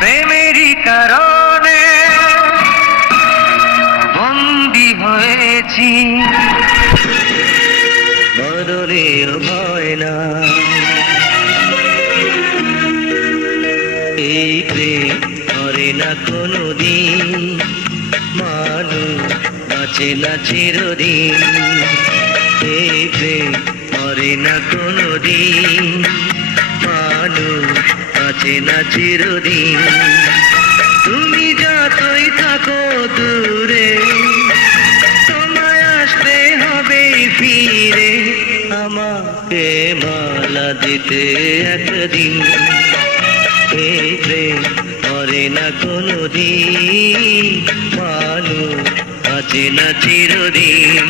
প্রেমেরই কারণে বন্দী হয়েছি, মরণেও ভয় না। এই প্রেম মরে না কোনোদিন, মানুষ বাঁচে না চিরদিন। এই প্রেম মরে না কোনোদিন, মানুষ বাঁচে না চিরদিন। তুমি যতই থাকো দূরে, তোমায় আসতে হবে ফিরে, আমাকে মালা দিতে একদিন। এই প্রেম মরে না কোনোদিন, মানুষ বাঁচে না চিরদিন।